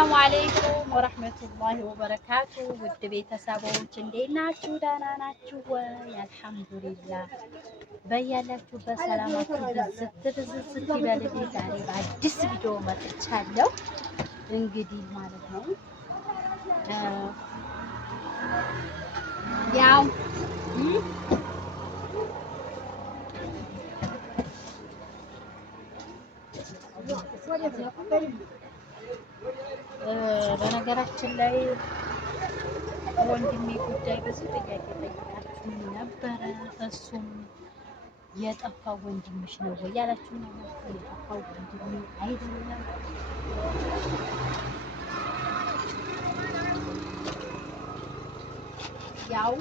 ሰላሙ አለይኩም ወራህመቱላሂ ወበረካቱ። ውድ ቤተሰቦች እንዴት ናችሁ? ደህና ናችሁ ወይ? አልሐምዱሊላህ። በያላችሁበት ሰላማችሁ ብዝት ይበልልኝ። ዛሬ በአዲስ ቪዲዮ መጥቻለሁ። እንግዲህ ማለት ነው ያው በነገራችን ላይ ወንድሜ ጉዳይ ብዙ ጥያቄ ጠይቃችሁ ነበረ። እሱም የጠፋው ወንድምሽ ነው ወይ ያላችሁ ነው። የጠፋው ወንድሜ አይደለም። ያው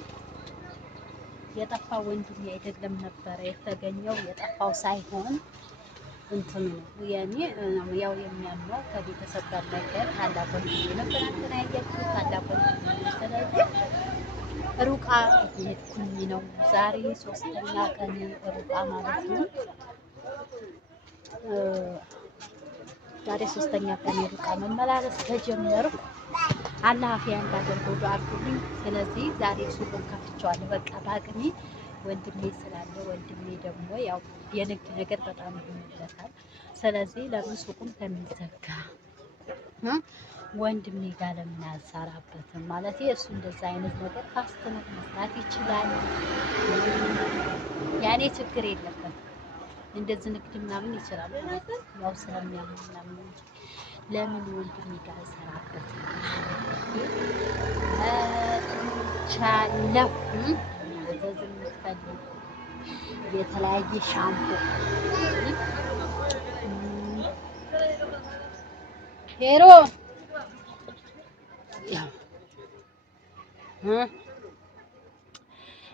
የጠፋው ወንድሜ አይደለም ነበረ የተገኘው። የጠፋው ሳይሆን እንትኑ ያኔ ያው የሚያምነው ከቤተሰብ ጋር ነገር ታላቅ ወንድሜ ነበር። እንትና ያያችሁ ታላቅ ወንድሜ። ስለዚህ ሩቃ እየሄድኩኝ ነው። ዛሬ 3ኛ ቀን ሩቃ ማለት ነው። ዛሬ 3ኛ ቀን ሩቃ መመላለስ ተጀመርኩ። አላህ አፊያ እንዳደርገው ዱአ አድርጉልኝ። ስለዚህ ዛሬ ሱቁን ከፍቼዋለሁ። በቃ በአቅሜ ወንድሜ ስላለ ወንድሜ ደግሞ ያው የንግድ ነገር በጣም ይሆንለታል። ስለዚህ ለምን ሱቁም ከሚዘጋ ወንድሜ ጋር ለምን አልሰራበትም ማለት እሱ እንደዛ አይነት ነገር ፋስት ነው መስራት ይችላል። ያኔ ችግር የለበትም። እንደዚህ ንግድ ምናምን ይችላል ያው ስለሚያምን ምናምን እንጂ ለምን ወንድሜ ጋር አልሰራበትም ቻለው የተለያየ ሻምፖ ሄሮ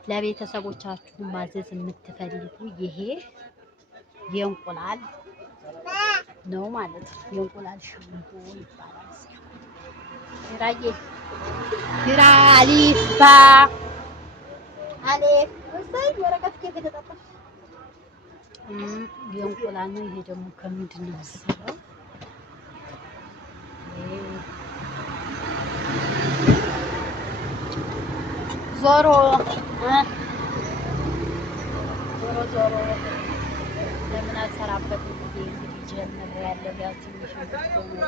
ለቤተሰቦቻችሁ ማዘዝ የምትፈልጉ ይሄ የእንቁላል ነው ማለት ነው። የእንቁላል ሻምፖ ይባላል። ራዬ ራሊፋ አሌፍ ወሳይ ወረቀት ከተጠጣ የእንቁላል ነው። ይሄ ደግሞ ከምንድን ነው የሚሰራው? ዞሮ ለምን አልሰራበትም ብዬ እንግዲህ ጀምሬያለሁ። ያው ትንሽ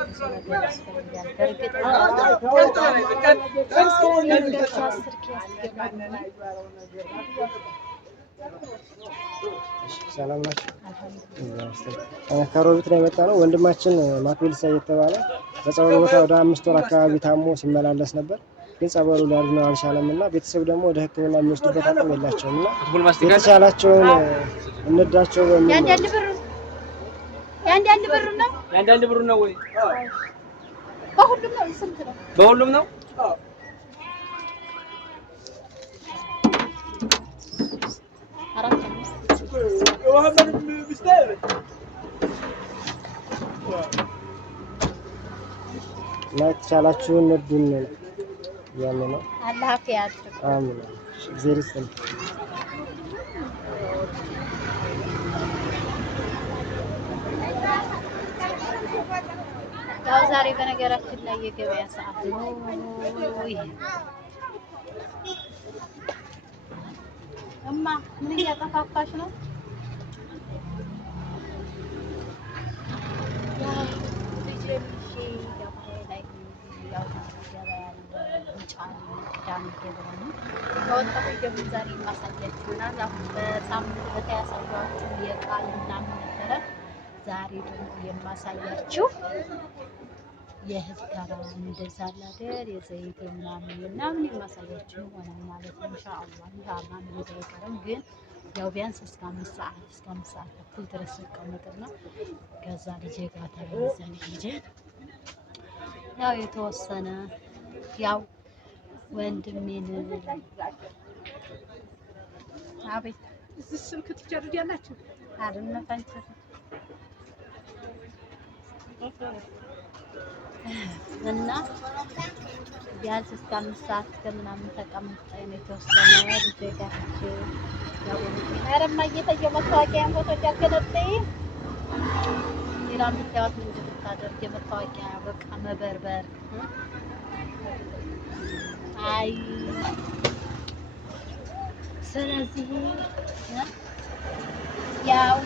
ብዙ ነገር ያስፈልጋል። በእርግጥ ሰላም ናችሁ? ከሮቢት ላይ የመጣ ነው። ወንድማችን ማክቤል ሳይ የተባለ በጸበሉ ቦታ ወደ 5 ወር አካባቢ ታሞ ሲመላለስ ነበር። ግን ጸበሉ ሊያድነው አልቻለም እና ቤተሰብ ደግሞ ወደ ሕክምና የሚወስዱበት አቅም የላቸውም እና የተቻላቸውን እንዳቸው በሚል ያንዳንድ ብር ነው ወይ? በሁሉም ነው። ስንት ነው? በሁሉም ነው። እና የተቻላችሁን እርዱን ያለ ነው። አላህ አፊያ ያድርግ። አሜን። እግዚአብሔር ይስጥልን። ያው ዛሬ በነገራችን ላይ የገበያ ሰዓት ነው። እማ ምን እያጠፋፋሽ ነው? ዛሬ ማሳያችሁ ይሆናል። አሁን በሳምንት በተያሳያችሁ የቃል ምናምን ነበረ። ዛሬ ደግሞ የማሳያችሁ የእህል ጋራ እንደዛ አይደል የዘይት ምናምን የማሳያችሁ ይሆናል ማለት ነው። ኢንሻአላህ ኢንሻአላህ ምን አይቀርም። ግን ያው ቢያንስ እስከ 5 ሰዓት ተኩል ድረስ ተቀመጥና ከዛ ልጄ ጋር ተያይዘን ሄደን ያው የተወሰነ ያው ወንድሜን አቤት እዚህ ስልክ ትጨርጃላችሁ አይደለም ፈንጭ እና ቢያንስ እስከ 5 ሰዓት ከምናምን ተቀምጠን የተወሰነ ልጄ ጋር ያው አረማ እየተየ መታወቂያን ፎቶ ያገለጠይ ሌላም ብታዩት ምን ስታደርግ የመታወቂያ በቃ መበርበር። አይ ስለዚህ ያው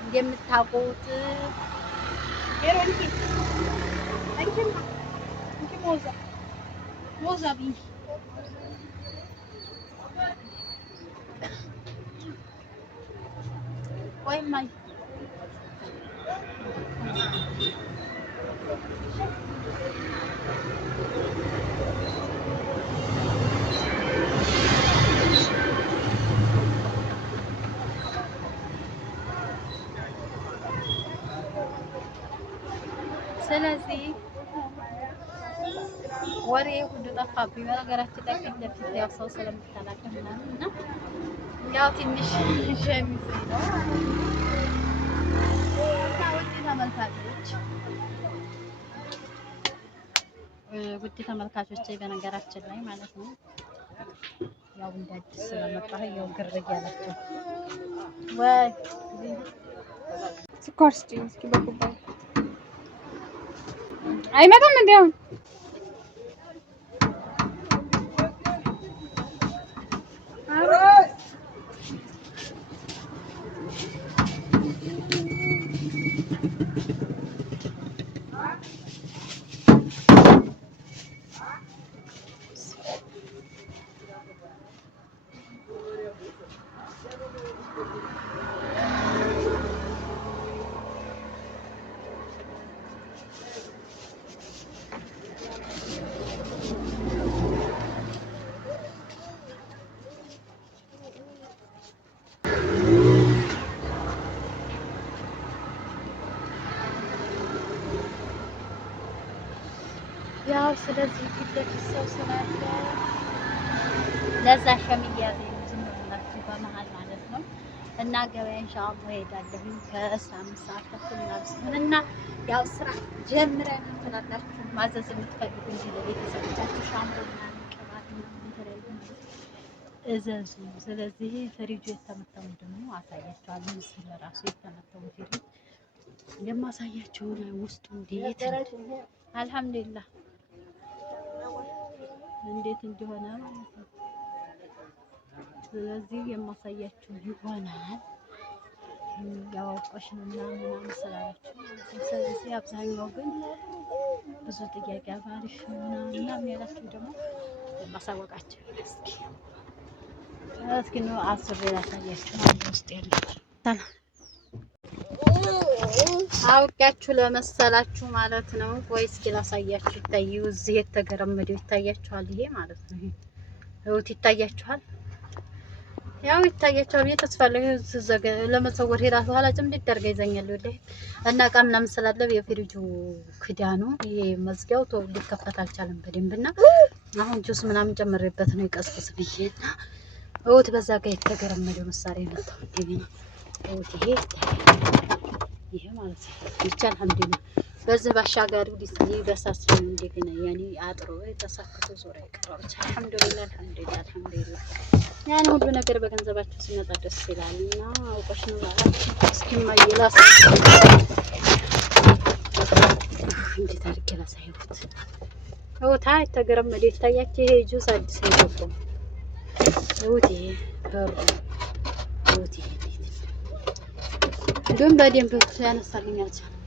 እንደምታውቁት ሞዛ ቢንኪ ቆይማይ ስለዚህ ወሬ ሁሉ ጠፋብኝ። በነገራችን ላይ ፊት ለፊት ያው ሰው ስለምታላቀም ምናምን እና ያው ትንሽ ሸሚዝ ነው ውድ ተመልካቾቼ በነገራችን ላይ ማለት ነው ያው እንደ አዲስ ስለመጣሁ ያው ግር እያላቸው ወይ ስኳር ስጪኝ እስኪ በኩባያ አይመጣም እንዴ አሁን ያው ስለዚህ ፊት ለፊት ሰው ስላለ ለዛ ሸሚዝ ያዘኝ ዝም ብላችሁ በመሀል ማለት ነው። እና ገበያ ኢንሻአላህ እሄዳለሁ ከ15 ሰዓት ተኩል ምናምን እና ያው ስራ ጀምረን ትላላችሁ ማዘዝ የምትፈልጉ እንጂ ለቤተሰቦቻችሁ ሻምፖ ምናምን ቅባት ምናምን የተለያዩ እዘዙ። ስለዚህ ፍሪጁ የተመታው ደግሞ አሳያችኋለሁ። ምስል ራሱ የተመታው ፍሪጅ የማሳያችሁ ውስጡ እንዴት አልሐምዱሊላህ እንዴት እንደሆነ ማለት ነው። ስለዚህ የማሳያችሁ ይሆናል። ያው ቆሽ ነው ምናምን ስላላችሁ ስለዚህ አብዛኛው ግን ብዙ ጥያቄ አባሪሽ ምናምን ያላችሁ ደግሞ ማሳወቃችሁ እስኪ ነው አስር ላሳያችሁ ማለት ውስጥ ያለው አውቃችሁ ለመሰላችሁ ማለት ነው። ወይ እስኪ ላሳያችሁ። ይታዩ እዚህ የተገረመደው ይታያችኋል። ይሄ ማለት ነው። ይሄ እውት ይታያችኋል። ያው ይታያችኋል። እየተስፋለሁ ዘገ ለመሰወር ሄዳ በኋላ ጭምድድ አድርጋ ይዘኛል ወዲህ እና ዕቃ ምናምን ስላለ የፍሪጁ ክዳኑ ይሄ መዝጊያው ቶሎ ሊከፈት አልቻለም በደንብና አሁን ጁስ ምናምን ጨምሬበት ነው ይቀስቅስ ብዬና እውት በዛ ጋር የተገረመደው መሳሪያ ነው። እውት ይሄ ማለት ነው። ብቻ አልሐምዱሊላህ በዚህ ባሻጋሪው ዲስኒ በሳስ እንደገና ያኔ አጥሮ የተሳከተ ዙሪያ ይቀራል። አልሐምዱሊላህ ያን ሁሉ ነገር በገንዘባችሁ ሲመጣ ደስ ይላልና አውቀሽ ነው ማለት እስኪ ማይላስ እንዴት አድርጌ ላሳይሁት። እውታ የተገረመደ ይታያችሁ። ይሄ ጁስ አዲስ ነው የገባው። እውት በሩ እውት እንደውም በደንብ ያነሳልኝ አልቻለም።